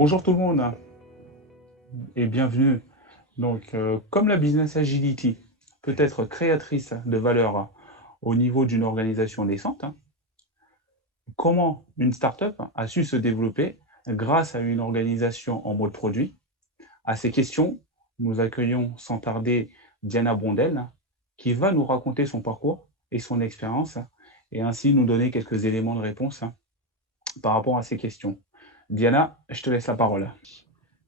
Bonjour tout le monde et bienvenue. Comme la business agility peut être créatrice de valeur au niveau d'une organisation naissante, comment une startup a su se développer grâce à une organisation en mode produit? À ces questions, nous accueillons sans tarder Diana Brondel, qui va nous raconter son parcours et son expérience et ainsi nous donner quelques éléments de réponse par rapport à ces questions. Diana, je te laisse la parole.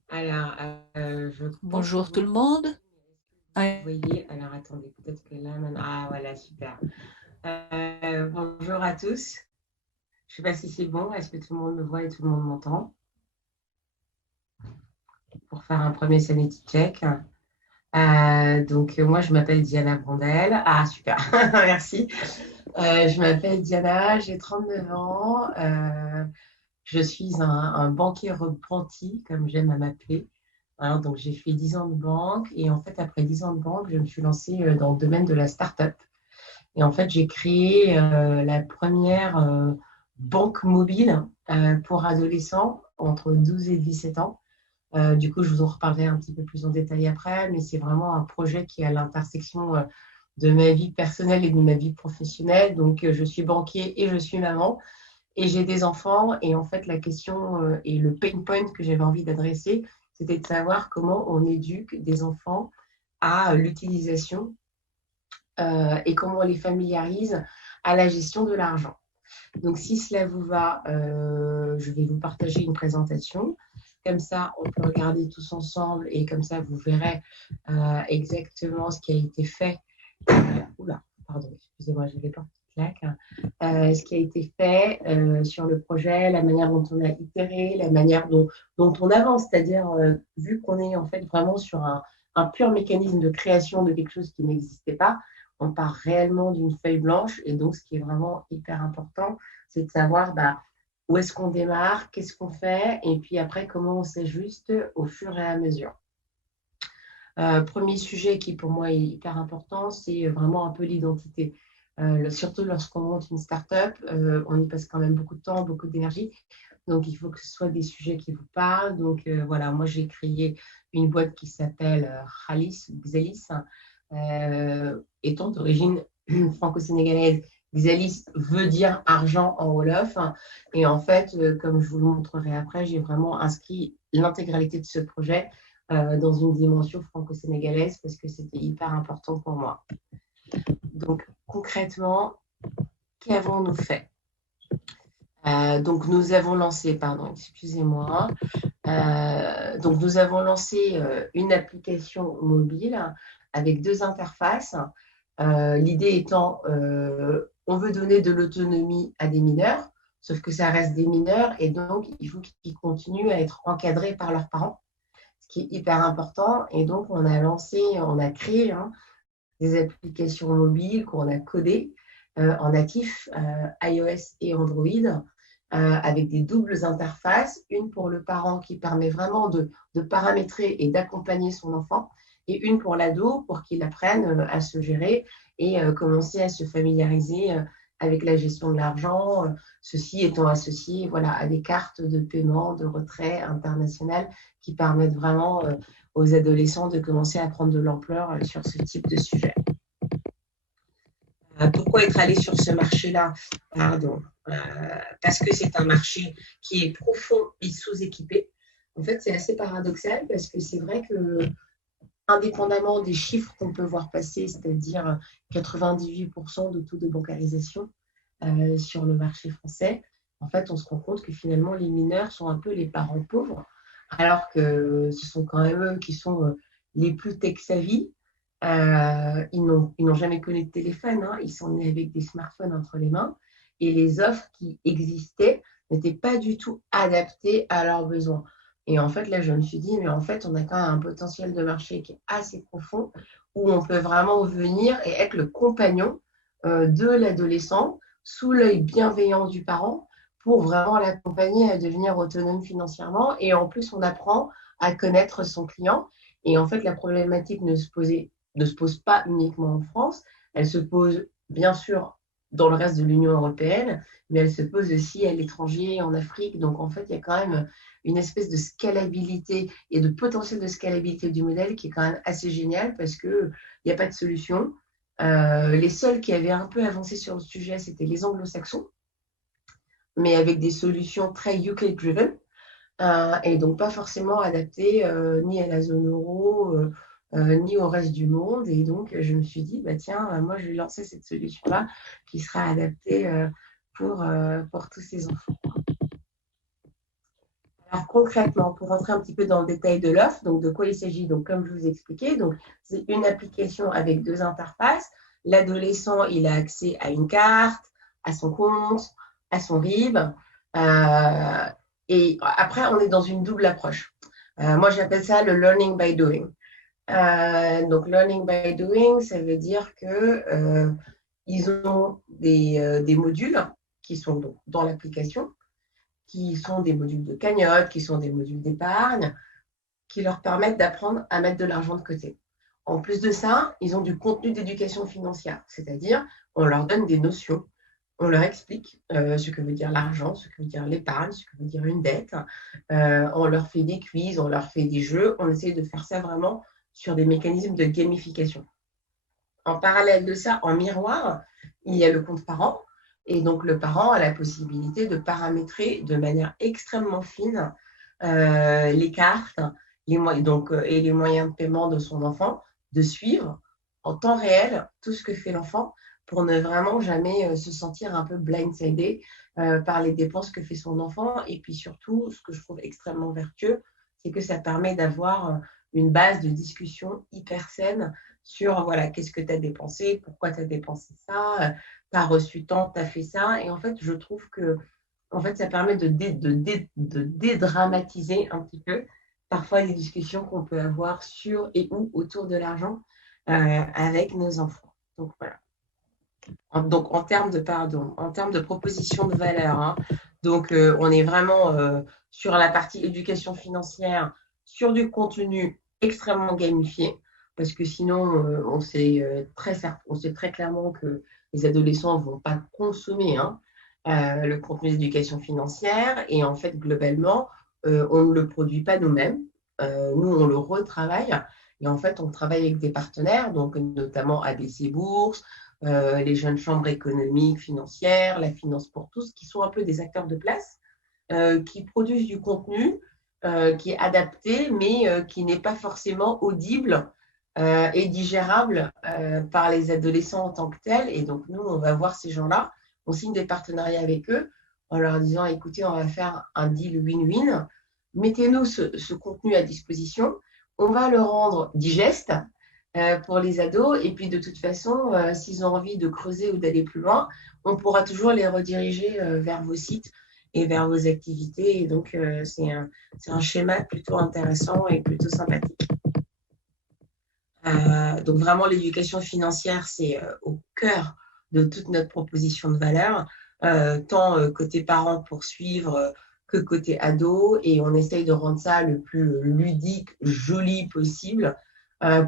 Alors, je pense Bonjour tout avoir le monde. vous voyez, alors attendez, peut-être que là, maintenant, ah voilà, super. Bonjour à tous. Je ne sais pas si c'est bon, est-ce que tout le monde me voit et tout le monde m'entend? Pour faire un premier sanity check. Moi, je m'appelle Diana Brondel. Ah, super, merci. Je m'appelle Diana, j'ai 39 ans. Je suis un banquier repenti, comme j'aime à m'appeler. Hein, donc, j'ai fait 10 ans de banque et en fait, après 10 ans de banque, je me suis lancée dans le domaine de la start-up. Et en fait, j'ai créé la première banque mobile pour adolescents entre 12 et 17 ans. Du coup, je vous en reparlerai un petit peu plus en détail après, mais c'est vraiment un projet qui est à l'intersection de ma vie personnelle et de ma vie professionnelle. Donc, je suis banquier et je suis maman et j'ai des enfants. Et en fait, la question et le pain point que j'avais envie d'adresser, c'était de savoir comment on éduque des enfants à l'utilisation et comment on les familiarise à la gestion de l'argent. Donc, si cela vous va, je vais vous partager une présentation. Comme ça, on peut regarder tous ensemble et comme ça, vous verrez exactement ce qui a été fait. Oula, pardon, excusez-moi, je n'avais pas claque. Ce qui a été fait sur le projet, la manière dont on a itéré, la manière dont on avance, c'est-à-dire vu qu'on est en fait vraiment sur un pur mécanisme de création de quelque chose qui n'existait pas, on part réellement d'une feuille blanche et donc ce qui est vraiment hyper important, c'est de savoir où est-ce qu'on démarre, qu'est-ce qu'on fait et puis après comment on s'ajuste au fur et à mesure. Premier sujet qui pour moi est hyper important, c'est vraiment un peu l'identité. Surtout lorsqu'on monte une start-up, on y passe quand même beaucoup de temps, beaucoup d'énergie. Donc, il faut que ce soit des sujets qui vous parlent. Donc, voilà, moi, j'ai créé une boîte qui s'appelle Xalis, Xalis, étant d'origine franco-sénégalaise. Xalis veut dire argent en Wolof. Et en fait, comme je vous le montrerai après, j'ai vraiment inscrit l'intégralité de ce projet dans une dimension franco-sénégalaise parce que c'était hyper important pour moi. Donc, concrètement, qu'avons-nous fait? Donc, nous avons lancé, pardon, excusez-moi. Donc, nous avons lancé une application mobile avec deux interfaces. L'idée étant, on veut donner de l'autonomie à des mineurs, sauf que ça reste des mineurs et donc il faut qu'ils continuent à être encadrés par leurs parents, ce qui est hyper important. Et donc, on a créé des applications mobiles qu'on a codées en natif iOS et Android avec des doubles interfaces, une pour le parent qui permet vraiment de paramétrer et d'accompagner son enfant, et une pour l'ado pour qu'il apprenne à se gérer et commencer à se familiariser avec la gestion de l'argent, ceci étant associé voilà, à des cartes de paiement, de retrait international qui permettent vraiment aux adolescents de commencer à prendre de l'ampleur sur ce type de sujet. Pourquoi être allé sur ce marché-là? Pardon. Parce que c'est un marché qui est profond et sous-équipé. En fait, c'est assez paradoxal parce que c'est vrai que, indépendamment des chiffres qu'on peut voir passer, c'est-à-dire 98% de taux de bancarisation sur le marché français, en fait, on se rend compte que finalement, les mineurs sont un peu les parents pauvres, alors que ce sont quand même eux qui sont les plus tech-savvy. Ils n'ont jamais connu de téléphone, hein. Ils sont nés avec des smartphones entre les mains et les offres qui existaient n'étaient pas du tout adaptées à leurs besoins. Et en fait, là, je me suis dit, mais en fait, on a quand même un potentiel de marché qui est assez profond où on peut vraiment venir et être le compagnon de l'adolescent sous l'œil bienveillant du parent pour vraiment l'accompagner à devenir autonome financièrement. Et en plus, on apprend à connaître son client. Et en fait, la problématique ne se pose pas uniquement en France, elle se pose bien sûr dans le reste de l'Union européenne, mais elle se pose aussi à l'étranger, en Afrique. Donc en fait, il y a quand même une espèce de scalabilité et de potentiel de scalabilité du modèle qui est quand même assez génial parce qu'il n'y a pas de solution. Les seuls qui avaient un peu avancé sur le sujet, c'était les anglo-saxons, mais avec des solutions très UK-driven. Et donc pas forcément adapté ni à la zone euro, ni au reste du monde. Et donc, je me suis dit, bah, tiens, moi, je vais lancer cette solution-là qui sera adaptée pour tous ces enfants. Alors, concrètement, pour rentrer un petit peu dans le détail de l'offre, donc de quoi il s'agit, donc comme je vous ai expliqué, donc c'est une application avec 2 interfaces. L'adolescent, il a accès à une carte, à son compte, à son RIB. Et après, on est dans une double approche. Moi, j'appelle ça le learning by doing. Donc, learning by doing, ça veut dire que ils ont des modules qui sont donc dans l'application, qui sont des modules de cagnotte, qui sont des modules d'épargne, qui leur permettent d'apprendre à mettre de l'argent de côté. En plus de ça, ils ont du contenu d'éducation financière, c'est-à-dire on leur donne des notions, on leur explique ce que veut dire l'argent, ce que veut dire l'épargne, ce que veut dire une dette, on leur fait des quiz, on leur fait des jeux, on essaie de faire ça vraiment sur des mécanismes de gamification. En parallèle de ça, en miroir, il y a le compte parent. Et donc, le parent a la possibilité de paramétrer de manière extrêmement fine les cartes et les moyens de paiement de son enfant, de suivre en temps réel tout ce que fait l'enfant pour ne vraiment jamais se sentir un peu blindsidé par les dépenses que fait son enfant. Et puis surtout, ce que je trouve extrêmement vertueux, c'est que ça permet d'avoir une base de discussion hyper saine sur voilà, qu'est-ce que tu as dépensé, pourquoi tu as dépensé ça, tu as reçu tant, tu as fait ça. Et en fait, je trouve que en fait, ça permet de dédramatiser un petit peu parfois les discussions qu'on peut avoir sur et ou autour de l'argent avec nos enfants. Donc voilà. Donc en termes de proposition de valeur, hein, donc on est vraiment sur la partie éducation financière, sur du contenu extrêmement gamifié, parce que sinon on sait très clairement que les adolescents ne vont pas consommer le contenu d'éducation financière et en fait globalement on ne le produit pas nous-mêmes, nous on le retravaille et en fait on travaille avec des partenaires, donc notamment ABC Bourse, les jeunes chambres économiques, financières, la finance pour tous, qui sont un peu des acteurs de place, qui produisent du contenu qui est adapté, mais qui n'est pas forcément audible et digérable par les adolescents en tant que tels. Et donc, nous, on va voir ces gens-là, on signe des partenariats avec eux en leur disant, écoutez, on va faire un deal win-win, mettez-nous ce contenu à disposition, on va le rendre digeste, pour les ados. Et puis, de toute façon, s'ils ont envie de creuser ou d'aller plus loin, on pourra toujours les rediriger vers vos sites et vers vos activités. Et donc, c'est un schéma plutôt intéressant et plutôt sympathique. Donc, vraiment, l'éducation financière, c'est au cœur de toute notre proposition de valeur, tant côté parents pour suivre que côté ado. Et on essaye de rendre ça le plus ludique, joli possible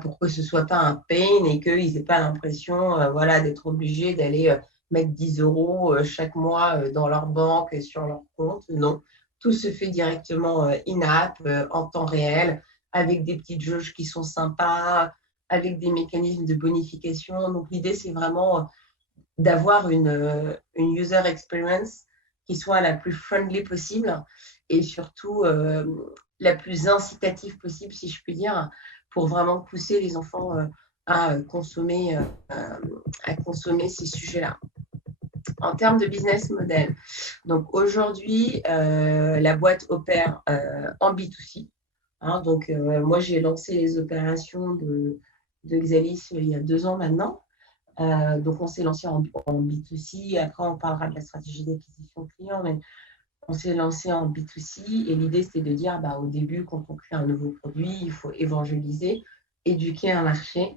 pour que ce ne soit pas un pain et qu'ils n'aient pas l'impression voilà, d'être obligés d'aller mettre 10 euros chaque mois dans leur banque et sur leur compte. Non, tout se fait directement in-app, en temps réel, avec des petites jauges qui sont sympas, avec des mécanismes de bonification. Donc, l'idée, c'est vraiment d'avoir une user experience qui soit la plus friendly possible et surtout la plus incitative possible, si je puis dire, pour vraiment pousser les enfants à consommer ces sujets-là. En termes de business model, donc aujourd'hui, la boîte opère en B2C. Donc, moi, j'ai lancé les opérations de Xalis il y a 2 ans maintenant. Donc, on s'est lancé en B2C. Après, on parlera de la stratégie d'acquisition client, mais on s'est lancé en B2C. Et l'idée, c'était de dire, au début, quand on crée un nouveau produit, il faut évangéliser, éduquer un marché.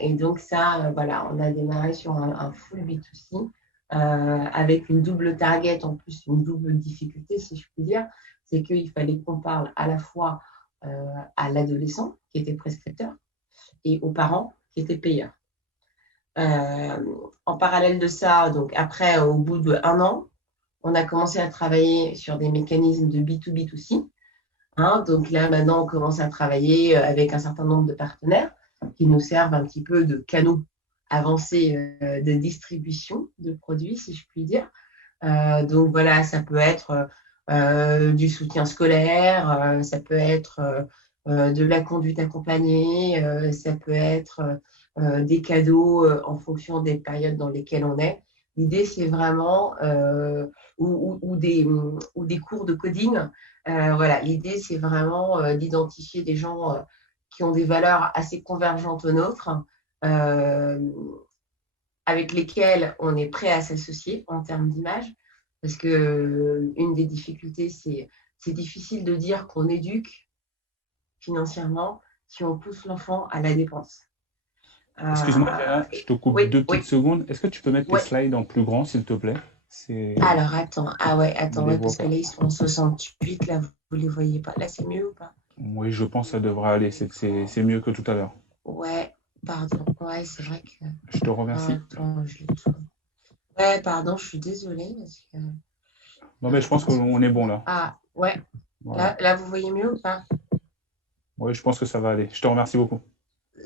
Et donc, ça, voilà, on a démarré sur un full B2C avec une double target, en plus, une double difficulté, si je puis dire. C'est qu'il fallait qu'on parle à la fois à l'adolescent, qui était prescripteur, et aux parents, qui étaient payeurs. En parallèle de ça, donc après, au bout d'1 an, on a commencé à travailler sur des mécanismes de B2B2C. Hein, donc là, maintenant, on commence à travailler avec un certain nombre de partenaires qui nous servent un petit peu de canaux avancés de distribution de produits, si je puis dire. Donc voilà, ça peut être du soutien scolaire, ça peut être de la conduite accompagnée, ça peut être des cadeaux en fonction des périodes dans lesquelles on est. L'idée, c'est vraiment, ou des cours de coding. Voilà, l'idée, c'est vraiment d'identifier des gens qui ont des valeurs assez convergentes aux nôtres, euh, avec lesquels on est prêt à s'associer en termes d'image. Parce que une des difficultés, c'est difficile de dire qu'on éduque financièrement si on pousse l'enfant à la dépense. Excuse-moi, Diana, je te coupe Oui, 2 petites oui, secondes. Est-ce que tu peux mettre tes oui. slides en plus grand, s'il te plaît? Alors, attends. Ah ouais, Je ne attends, les ouais, vois parce que pas. là, ils sont en 68, là, vous les voyez pas. Là, c'est mieux ou pas? Oui, je pense que ça devrait aller. C'est mieux que tout à l'heure. Ouais, pardon. Ouais, c'est vrai que. Je te remercie. Attends, je l'ai tout. Ouais, pardon, je suis désolée. Parce que... Non, mais je pense Est-ce que qu'on je est peux... bon là. Ah, ouais. Voilà. Là, vous voyez mieux ou pas? Oui, je pense que ça va aller. Je te remercie beaucoup.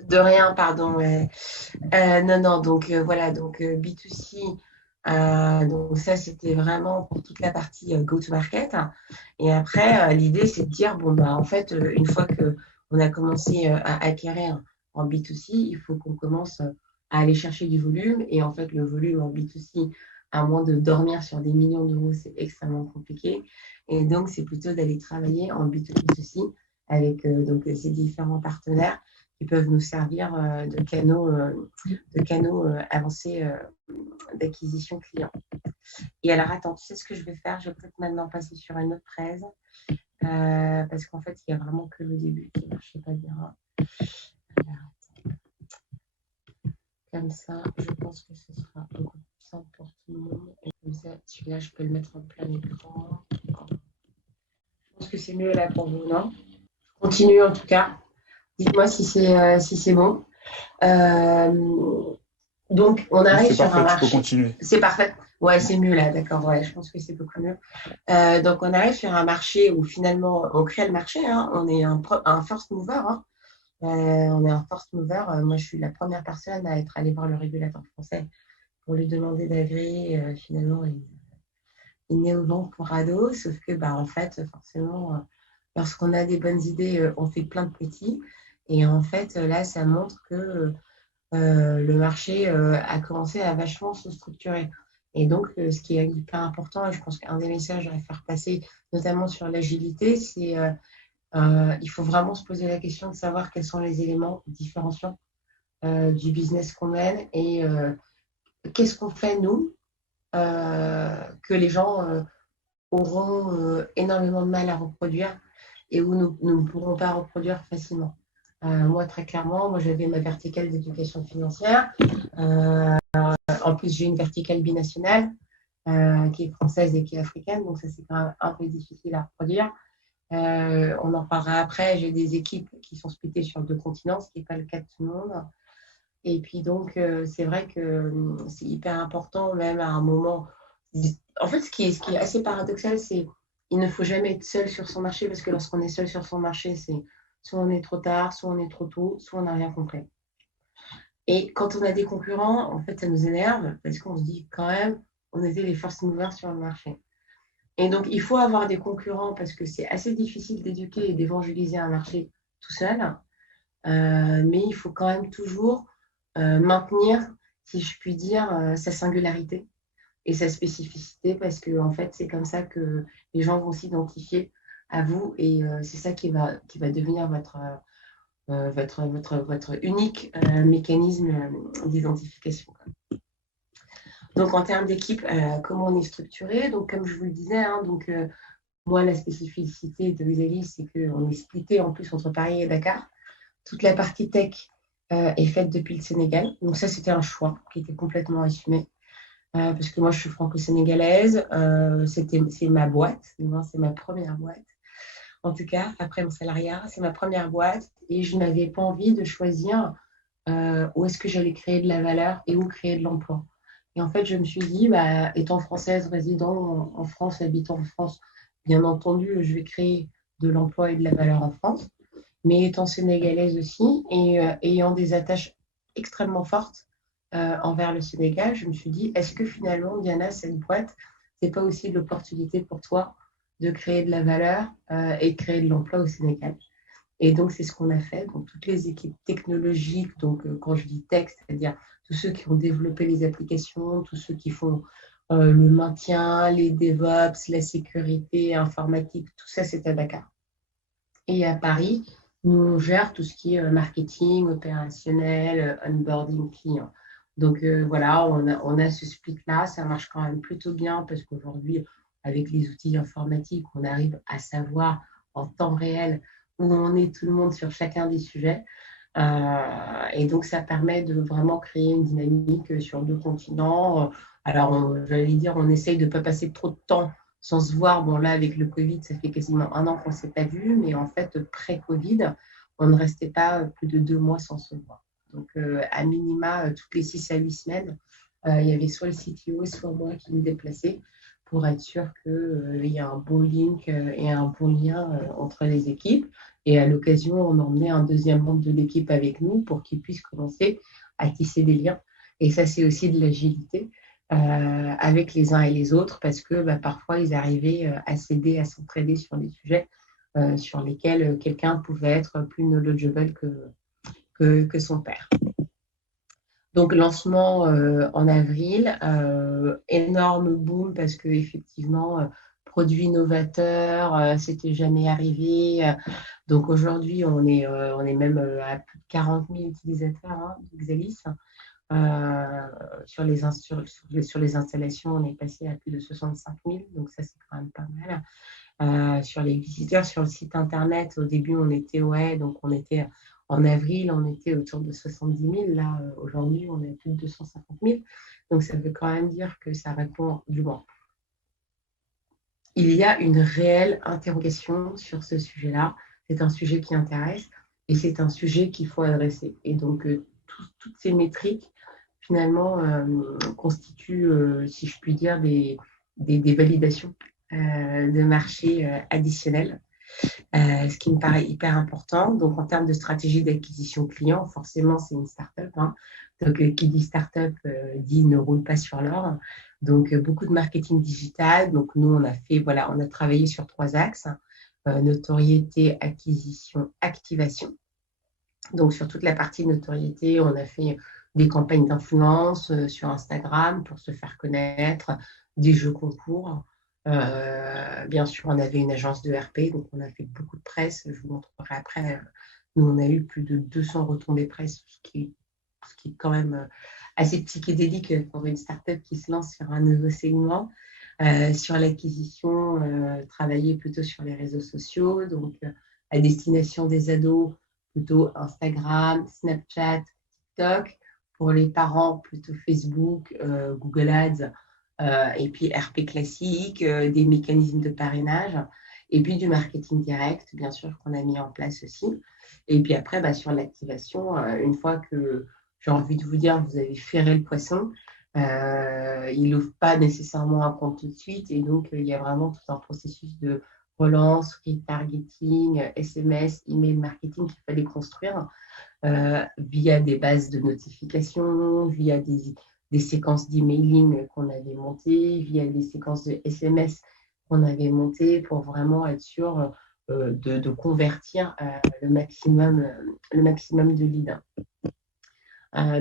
De rien, pardon. Ouais. Non, non, donc voilà, donc B2C, donc ça c'était vraiment pour toute la partie go-to-market. Et après, l'idée c'est de dire, bon, bah, en fait, une fois qu'on a commencé à acquérir en B2C, il faut qu'on commence à aller chercher du volume. Et en fait, le volume en B2C, à moins de dormir sur des millions d'euros, c'est extrêmement compliqué. Et donc, c'est plutôt d'aller travailler en B2B2C avec donc, ces différents partenaires qui peuvent nous servir de canaux avancés d'acquisition client. Et alors, attends, tu sais ce que je vais faire? Je vais peut-être maintenant passer sur une autre presse parce qu'en fait, il n'y a vraiment que le début qui ne marchait pas bien. Alors, comme ça, je pense que ce sera beaucoup plus simple pour tout le monde. Et comme ça, celui-là, je peux le mettre en plein écran. Je pense que c'est mieux là pour vous, non? Continue en tout cas. Dites-moi si c'est bon. Donc, on Oui, arrive c'est sur un parfait. Tu peux marché. continuer. C'est parfait. Ouais, c'est mieux là, d'accord. Ouais, je pense que c'est beaucoup mieux. Donc, on arrive sur un marché où finalement, on crée le marché. Hein, on est un first mover. Hein. On est un first mover. Moi, je suis la première personne à être allée voir le régulateur français pour lui demander d'agréer. Finalement, il naît au vent pour ado. Sauf que, bah, en fait, forcément, lorsqu'on a des bonnes idées, on fait plein de petits. Et en fait, là, ça montre que le marché a commencé à vachement se structurer. Et donc, ce qui est hyper important, et je pense qu'un des messages à faire passer, notamment sur l'agilité, c'est il faut vraiment se poser la question de savoir quels sont les éléments différenciants du business qu'on mène et qu'est-ce qu'on fait, nous, que les gens auront énormément de mal à reproduire et où nous ne pourrons pas reproduire facilement. Moi, très clairement, moi, j'avais ma verticale d'éducation financière. En plus, j'ai une verticale binationale qui est française et qui est africaine, donc ça, c'est quand même un peu difficile à reproduire. On en parlera après. J'ai des équipes qui sont splittées sur 2 continents, ce qui n'est pas le cas de tout le monde. Et puis donc, c'est vrai que c'est hyper important, même à un moment. En fait, ce qui est assez paradoxal, c'est qu'il ne faut jamais être seul sur son marché, parce que lorsqu'on est seul sur son marché, c'est soit on est trop tard, soit on est trop tôt, soit on n'a rien compris. Et quand on a des concurrents, en fait, ça nous énerve, parce qu'on se dit quand même, on était les first movers sur le marché. Et donc, il faut avoir des concurrents, parce que c'est assez difficile d'éduquer et d'évangéliser un marché tout seul. Mais il faut quand même toujours maintenir, si je puis dire, sa singularité et sa spécificité, parce que en fait, c'est comme ça que les gens vont s'identifier à vous et c'est ça qui va devenir votre unique mécanisme d'identification. Donc, en termes d'équipe, comment on est structuré? Donc, comme je vous le disais, hein, donc, moi, la spécificité de Xelis, c'est qu'on est splitté en plus entre Paris et Dakar. Toute la partie tech est faite depuis le Sénégal. Donc ça, c'était un choix qui était complètement assumé. Parce que moi, je suis franco-sénégalaise. C'est ma boîte. C'est ma première boîte. En tout cas, après mon salariat, c'est ma première boîte. Et je n'avais pas envie de choisir où est-ce que j'allais créer de la valeur et où créer de l'emploi. Et en fait, je me suis dit, bah, étant française, résidant en France, habitant en France, bien entendu, je vais créer de l'emploi et de la valeur en France, mais étant sénégalaise aussi et ayant des attaches extrêmement fortes envers le Sénégal, je me suis dit, est-ce que finalement, Diana, cette boîte, c'est pas aussi l'opportunité pour toi de créer de la valeur et de créer de l'emploi au Sénégal? Et donc, c'est ce qu'on a fait. Donc, toutes les équipes technologiques, donc quand je dis tech, c'est-à-dire tous ceux qui ont développé les applications, tous ceux qui font le maintien, les DevOps, la sécurité informatique, tout ça, c'est à Dakar. Et à Paris, nous, on gère tout ce qui est marketing, opérationnel, onboarding client. Donc voilà, on a ce split-là. Ça marche quand même plutôt bien parce qu'aujourd'hui, avec les outils informatiques, on arrive à savoir en temps réel où on est tout le monde sur chacun des sujets. Et donc, ça permet de vraiment créer une dynamique sur deux continents. Alors, j'allais dire, on essaye de ne pas passer trop de temps sans se voir. Bon, là, avec le Covid, ça fait quasiment un an qu'on ne s'est pas vu, mais en fait, pré-Covid, on ne restait pas plus de 2 mois sans se voir. Donc, à minima, toutes les 6 à 8 semaines, il y avait soit le CTO, soit moi qui me déplaçais pour être sûr qu'il y a un bon link et un bon lien entre les équipes. Et à l'occasion, on emmenait un deuxième membre de l'équipe avec nous pour qu'il puisse commencer à tisser des liens. Et ça, c'est aussi de l'agilité avec les uns et les autres parce que parfois, ils arrivaient à s'aider, à s'entraider sur des sujets sur lesquels quelqu'un pouvait être plus knowledgeable que son père. Donc, lancement en avril, énorme boom parce qu'effectivement, produit novateur, c'était jamais arrivé. Donc, aujourd'hui, on est même à plus de 40 000 utilisateurs d'Exalis. Sur les installations, on est passé à plus de 65 000, donc ça, c'est quand même pas mal. Sur les visiteurs, sur le site internet, au début, on était en avril, on était autour de 70 000. Là, aujourd'hui, on est à plus de 250 000. Donc, ça veut quand même dire que ça répond du moins. Il y a une réelle interrogation sur ce sujet-là. C'est un sujet qui intéresse et c'est un sujet qu'il faut adresser. Et donc, toutes ces métriques, finalement, constituent, si je puis dire, des validations de marché additionnelles. Ce qui me paraît hyper important. Donc, en termes de stratégie d'acquisition client, forcément, c'est une start-up. Donc, qui dit start-up dit ne roule pas sur l'or. Donc, beaucoup de marketing digital. Donc, nous, on a travaillé sur 3 axes. Notoriété, acquisition, activation. Donc, sur toute la partie notoriété, on a fait des campagnes d'influence sur Instagram pour se faire connaître, des jeux concours. Bien sûr, on avait une agence de RP, donc on a fait beaucoup de presse. Je vous montrerai après. Nous, on a eu plus de 200 retombées presse, ce qui est quand même assez psychédélique pour une start-up qui se lance sur un nouveau segment. Sur l'acquisition, travailler plutôt sur les réseaux sociaux, donc à destination des ados, plutôt Instagram, Snapchat, TikTok. Pour les parents, plutôt Facebook, Google Ads, et puis RP classique, des mécanismes de parrainage, et puis du marketing direct, bien sûr, qu'on a mis en place aussi. Et puis après, sur l'activation, une fois que j'ai envie de vous dire, vous avez ferré le poisson, il n'ouvre pas nécessairement un compte tout de suite. Et donc, il y a vraiment tout un processus de relance, retargeting, SMS, email marketing qu'il fallait construire via des bases de notification, via des séquences d'emailing qu'on avait montées, via des séquences de SMS qu'on avait montées pour vraiment être sûr de convertir le maximum de leads.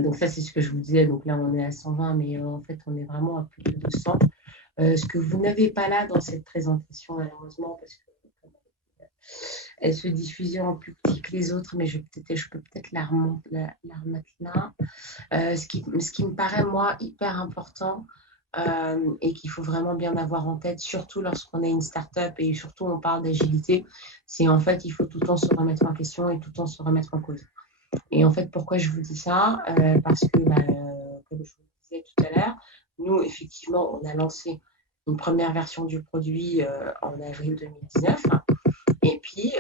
Donc ça, c'est ce que je vous disais. Donc là, on est à 120, mais en fait, on est vraiment à plus de 200. Ce que vous n'avez pas là dans cette présentation, malheureusement, parce qu'elle se diffusait en plus petit que les autres, mais je peux peut-être la remettre là. Ce qui me paraît, moi, hyper important et qu'il faut vraiment bien avoir en tête, surtout lorsqu'on est une start-up et surtout on parle d'agilité, c'est en fait, il faut tout le temps se remettre en question et tout le temps se remettre en cause. Et en fait, pourquoi je vous dis ça parce que, comme je vous disais tout à l'heure, nous, effectivement, on a lancé une première version du produit en avril 2019. Et puis,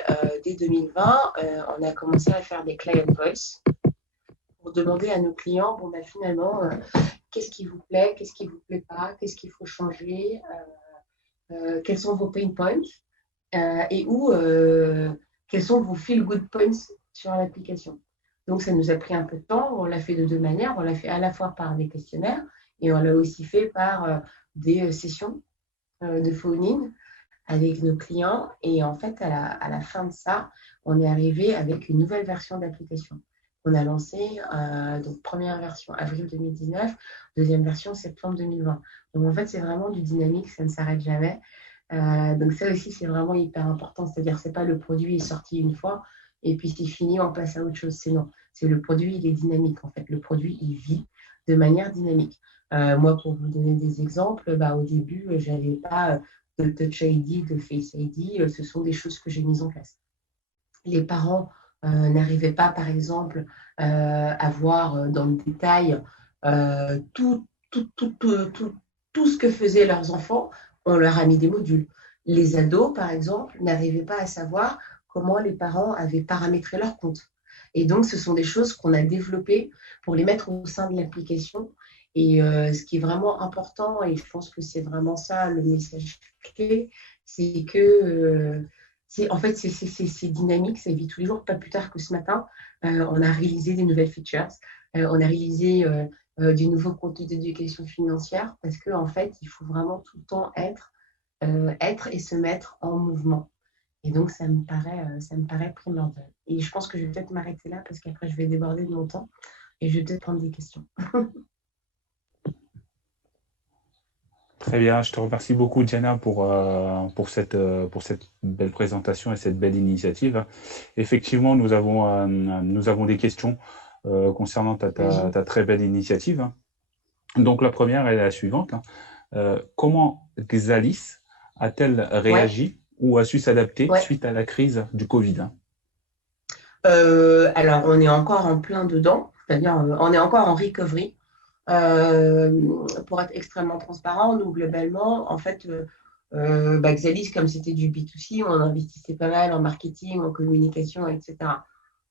dès 2020, on a commencé à faire des client voice pour demander à nos clients, bon, finalement, qu'est-ce qui vous plaît, qu'est-ce qui ne vous plaît pas, qu'est-ce qu'il faut changer, quels sont vos pain points et quels sont vos feel-good points sur l'application. Donc, ça nous a pris un peu de temps. On l'a fait de deux manières. On l'a fait à la fois par des questionnaires et on l'a aussi fait par des sessions de phone-in avec nos clients. Et en fait, à la fin de ça, on est arrivé avec une nouvelle version d'application. On a lancé, donc première version avril 2019, deuxième version septembre 2020. Donc en fait, c'est vraiment du dynamique, ça ne s'arrête jamais. Donc ça aussi, c'est vraiment hyper important. C'est-à-dire, c'est pas le produit est sorti une fois et puis c'est fini, on passe à autre chose. C'est non, c'est le produit, il est dynamique en fait. Le produit, il vit de manière dynamique. Moi, pour vous donner des exemples, au début, je n'avais pas de Touch ID, de Face ID. Ce sont des choses que j'ai mises en place. Les parents n'arrivaient pas, par exemple, à voir dans le détail tout ce que faisaient leurs enfants. On leur a mis des modules. Les ados, par exemple, n'arrivaient pas à savoir comment les parents avaient paramétré leur compte. Et donc, ce sont des choses qu'on a développées pour les mettre au sein de l'application. Et ce qui est vraiment important, et je pense que c'est vraiment ça le message clé, c'est que en fait, c'est dynamique, ça vit tous les jours. Pas plus tard que ce matin, on a réalisé des nouvelles features, on a réalisé du nouveau contenu d'éducation financière parce qu'en fait, il faut vraiment tout le temps être et se mettre en mouvement. Et donc, ça me paraît primordial. Et je pense que je vais peut-être m'arrêter là parce qu'après, je vais déborder de mon temps et je vais peut-être prendre des questions. Très bien, je te remercie beaucoup, Diana, pour cette belle présentation et cette belle initiative. Effectivement, nous avons des questions concernant ta très belle initiative. Donc, la première est la suivante. Comment Xalis a-t-elle réagi ou a su s'adapter suite à la crise du Covid? Alors, on est encore en plein dedans, c'est-à-dire on est encore en recovery. Pour être extrêmement transparent, nous, globalement, en fait, Xalis, comme c'était du B2C, on investissait pas mal en marketing, en communication, etc.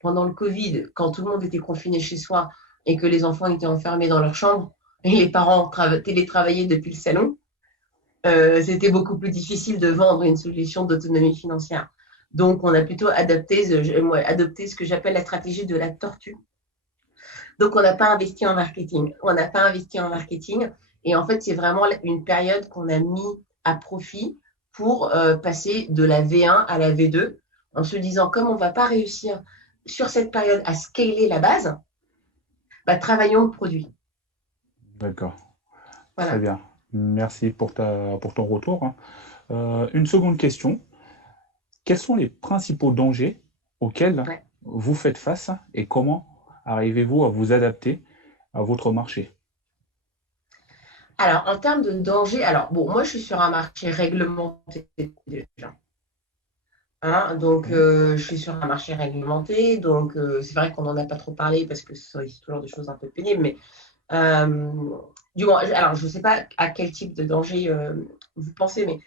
Pendant le Covid, quand tout le monde était confiné chez soi et que les enfants étaient enfermés dans leur chambre et les parents télétravaillaient depuis le salon, c'était beaucoup plus difficile de vendre une solution d'autonomie financière. Donc, on a plutôt adopté ce que j'appelle la stratégie de la tortue. Donc, on n'a pas investi en marketing. Et en fait, c'est vraiment une période qu'on a mis à profit pour passer de la V1 à la V2 en se disant, comme on ne va pas réussir sur cette période à scaler la base, travaillons le produit. D'accord. Voilà. Très bien. Merci pour ton retour. Une seconde question. Quels sont les principaux dangers auxquels vous faites face et comment arrivez-vous à vous adapter à votre marché? Alors, en termes de danger, moi, je suis sur un marché réglementé déjà. Donc, je suis sur un marché réglementé. Donc, c'est vrai qu'on n'en a pas trop parlé parce que c'est toujours des choses un peu pénibles. Mais du moins, alors, je ne sais pas à quel type de danger vous pensez, mais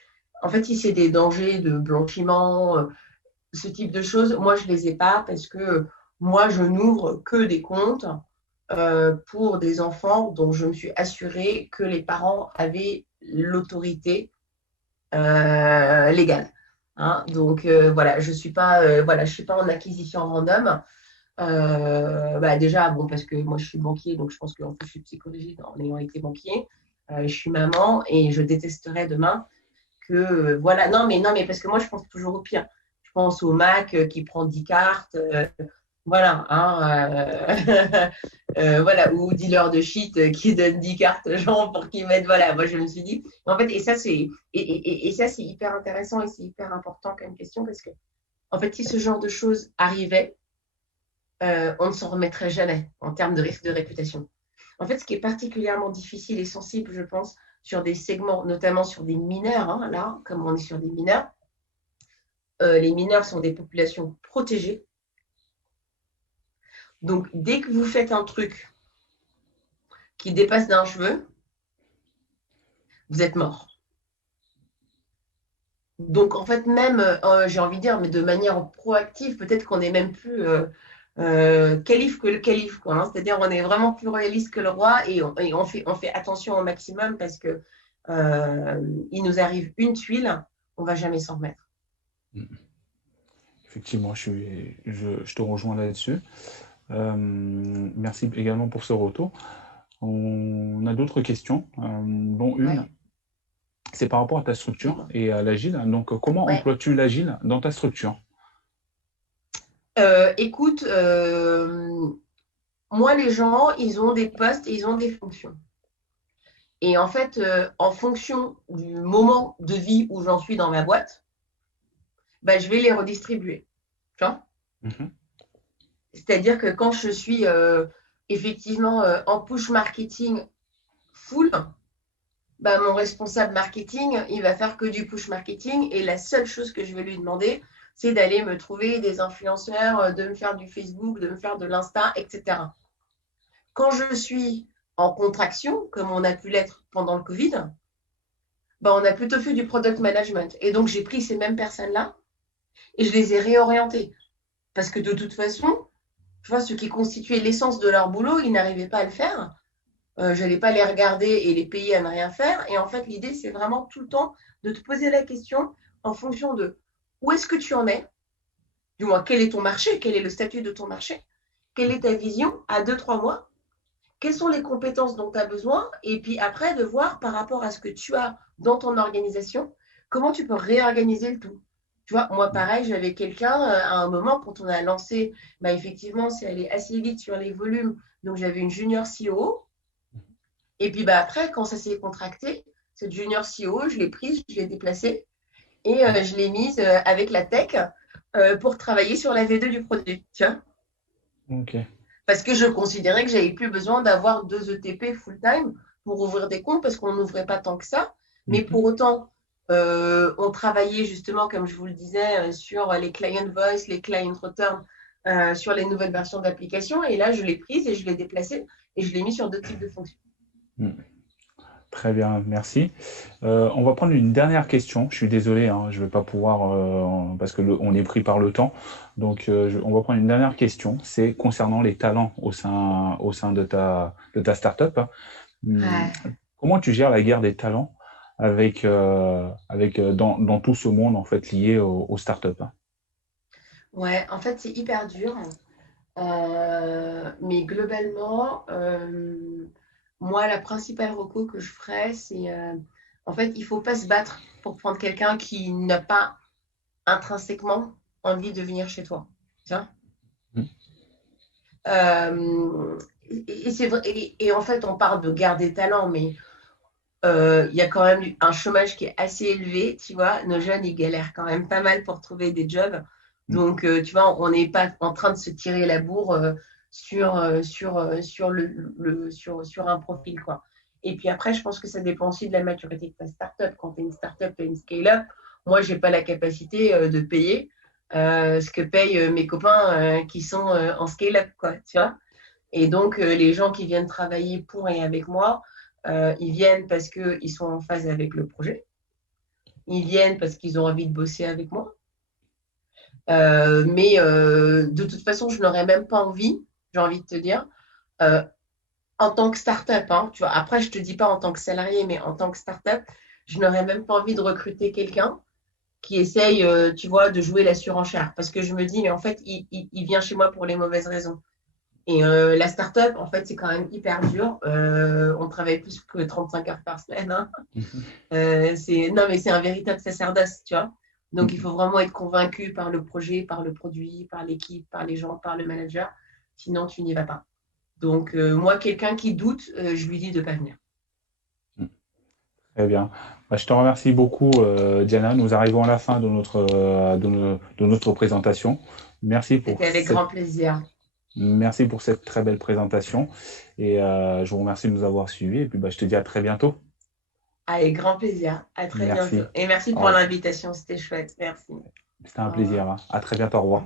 en fait, si c'est des dangers de blanchiment, ce type de choses, moi, je ne les ai pas parce que moi, je n'ouvre que des comptes pour des enfants dont je me suis assurée que les parents avaient l'autorité légale. Donc, voilà, je ne suis pas en acquisition random. Déjà, parce que moi, je suis banquier, donc je pense qu'en plus, je suis psychologique en ayant été banquier. Je suis maman et je détesterais demain que, voilà, non, mais parce que moi, je pense toujours au pire. Je pense au Mac qui prend 10 cartes, voilà, voilà, ou dealer de shit qui donne 10 cartes aux gens pour qu'ils mettent, voilà, moi, je me suis dit, en fait, et ça, c'est hyper intéressant et c'est hyper important comme question parce que, en fait, si ce genre de choses arrivait, on ne s'en remettrait jamais en termes de risque de réputation. En fait, ce qui est particulièrement difficile et sensible, je pense, sur des segments, notamment sur des mineurs, là, comme on est sur des mineurs, les mineurs sont des populations protégées. Donc, dès que vous faites un truc qui dépasse d'un cheveu, vous êtes mort. Donc, en fait, même, j'ai envie de dire, mais de manière proactive, peut-être qu'on n'est même plus calife que le calife, quoi, hein. C'est-à-dire on est vraiment plus royaliste que le roi et on fait attention au maximum parce que il nous arrive une tuile, on ne va jamais s'en remettre. Effectivement, je te rejoins là-dessus. Merci également pour ce retour. On a d'autres questions, dont une, Ouais. c'est par rapport à ta structure et à l'agile. Donc, comment Ouais. emploies-tu l'agile dans ta structure? Écoute, moi, les gens, ils ont des postes et ils ont des fonctions. Et en fait, en fonction du moment de vie où j'en suis dans ma boîte, bah, je vais les redistribuer. Tu vois. C'est-à-dire que quand je suis effectivement en push marketing full, bah, mon responsable marketing, il va faire que du push marketing et la seule chose que je vais lui demander, c'est d'aller me trouver des influenceurs, de me faire du Facebook, de me faire de l'Insta, etc. Quand je suis en contraction, comme on a pu l'être pendant le Covid, bah, on a plutôt fait du product management. Et donc, j'ai pris ces mêmes personnes-là et je les ai réorientées. Parce que de toute façon, tu vois, ce qui constituait l'essence de leur boulot, ils n'arrivaient pas à le faire. Je n'allais pas les regarder et les payer à ne rien faire. Et en fait, l'idée, c'est vraiment tout le temps de te poser la question en fonction de où est-ce que tu en es, du moins quel est ton marché, quel est le statut de ton marché, quelle est ta vision à 2, 3 mois, quelles sont les compétences dont tu as besoin, et puis après de voir par rapport à ce que tu as dans ton organisation, comment tu peux réorganiser le tout. Tu vois, moi pareil, j'avais quelqu'un à un moment quand on a lancé, bah, effectivement, c'est allé assez vite sur les volumes, donc j'avais une junior CEO, et puis bah, après, quand ça s'est contracté, cette junior CEO, je l'ai prise, je l'ai déplacée, et je l'ai mise avec la tech pour travailler sur la V2 du produit. Tu vois. Ok. Parce que je considérais que j'avais plus besoin d'avoir 2 ETP full-time pour ouvrir des comptes parce qu'on n'ouvrait pas tant que ça. Mais pour autant, on travaillait justement, comme je vous le disais, sur les client voice, les client return, sur les nouvelles versions d'application. Et là, je l'ai prise et je l'ai déplacée et je l'ai mis sur 2 types de fonctions. Très bien, merci. On va prendre une dernière question. Je suis désolé, hein, je ne vais pas pouvoir, parce que on est pris par le temps. Donc, on va prendre une dernière question. C'est concernant les talents au sein de ta startup. Ouais. Comment tu gères la guerre des talents dans tout ce monde en fait lié aux startups? Ouais, en fait, c'est hyper dur. Mais globalement, moi, la principale reco que je ferais, c'est en fait, il ne faut pas se battre pour prendre quelqu'un qui n'a pas intrinsèquement envie de venir chez toi. Tiens. Mm. C'est vrai, et en fait, on parle de guerre des talents, mais il y a quand même un chômage qui est assez élevé, tu vois. Nos jeunes, ils galèrent quand même pas mal pour trouver des jobs. Donc, tu vois, on n'est pas en train de se tirer la bourre sur un profil, quoi. Et puis après, je pense que ça dépend aussi de la maturité de ta startup. Quand tu es une startup, tu es une scale-up. Moi, je n'ai pas la capacité de payer ce que payent mes copains qui sont en scale-up, quoi, tu vois. Et donc, les gens qui viennent travailler pour et avec moi, ils viennent parce qu'ils sont en phase avec le projet. Ils viennent parce qu'ils ont envie de bosser avec moi. Mais de toute façon, je n'aurais même pas envie, j'ai envie de te dire, euh, en tant que start-up, hein, tu vois, après, je ne te dis pas en tant que salarié, mais en tant que start-up, je n'aurais même pas envie de recruter quelqu'un qui essaye, tu vois, de jouer la surenchère. Parce que je me dis, mais en fait, il vient chez moi pour les mauvaises raisons. Et la start-up, en fait, c'est quand même hyper dur. On travaille plus que 35 heures par semaine. Hein. Non, mais c'est un véritable sacerdoce, tu vois. Donc, il faut vraiment être convaincu par le projet, par le produit, par l'équipe, par les gens, par le manager. Sinon, tu n'y vas pas. Donc, moi, quelqu'un qui doute, je lui dis de ne pas venir. Très bien. Bah, je te remercie beaucoup, Diana. Nous arrivons à la fin de notre présentation. C'était avec grand plaisir. Merci pour cette très belle présentation. Et je vous remercie de nous avoir suivis. Et puis, bah, je te dis à très bientôt. Avec grand plaisir. À très bientôt. Merci. Et merci pour l'invitation. C'était chouette. Merci. C'était un Au revoir. plaisir. Hein. À très bientôt. Au revoir.